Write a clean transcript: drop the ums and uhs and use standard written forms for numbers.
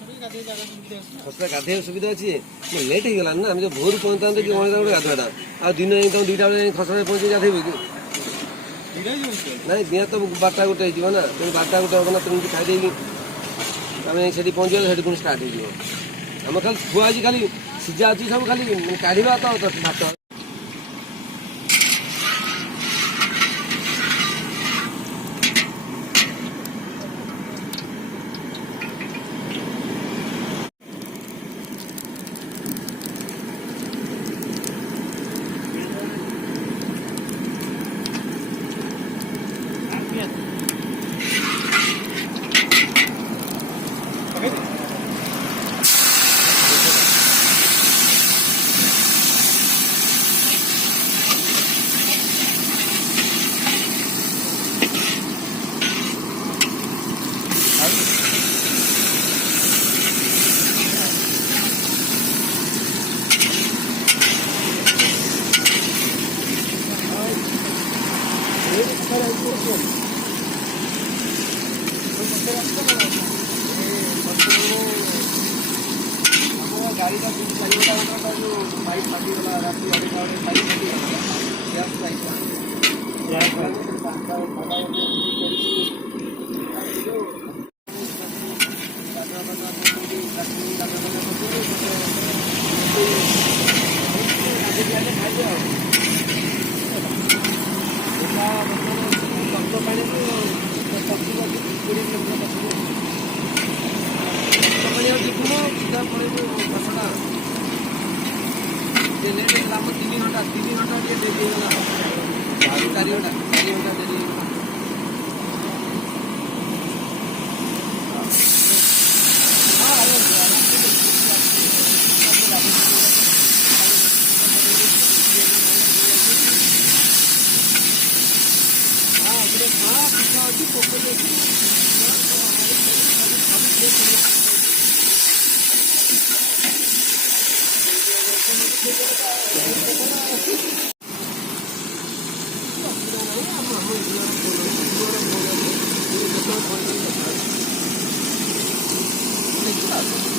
ଖସଡ଼ା ଗାଧୋଇବା ସୁବିଧା ଅଛି ଲେଟ୍ ହେଇଗଲାଣି ନା ଆମେ ଯୋଉ ଭୋରୁ ପହଞ୍ଚିଥାନ୍ତେ କି ଅଣେଇଟା ଗୋଟେ ଗାଧୁଆଟା ଆଉ ଦିନ ଯାଇ ତମ 2ଟା ବେଳେ ଖସଡ଼ାରେ ପହଞ୍ଚି ଗାଧୋଇବ କି ନାଇଁ ଦିନ ତ 12ଟା ଗୋଟେ ହେଇଯିବ ନା ତେଣୁ 12ଟା ଗୋଟେ ହେବ ନା ତେଣୁ ଖାଇଦେଇକି ଆମେ ସେଠି ପହଞ୍ଚିଗଲେ ସେଠି ପୁଣି ଷ୍ଟାର୍ଟ ହେଇଯିବ ଆମର ଖାଲି ଥୁଆ ଅଛି ଖାଲି ସିଝା ଅଛି ସବୁ ଖାଲି କାଢ଼ିବା ତ ଭାତ गाड़ी का पाइप फाटीगला राति पाइप लेट है 3 घंटा ये देरी है 4 घंटा देरी है Thank you.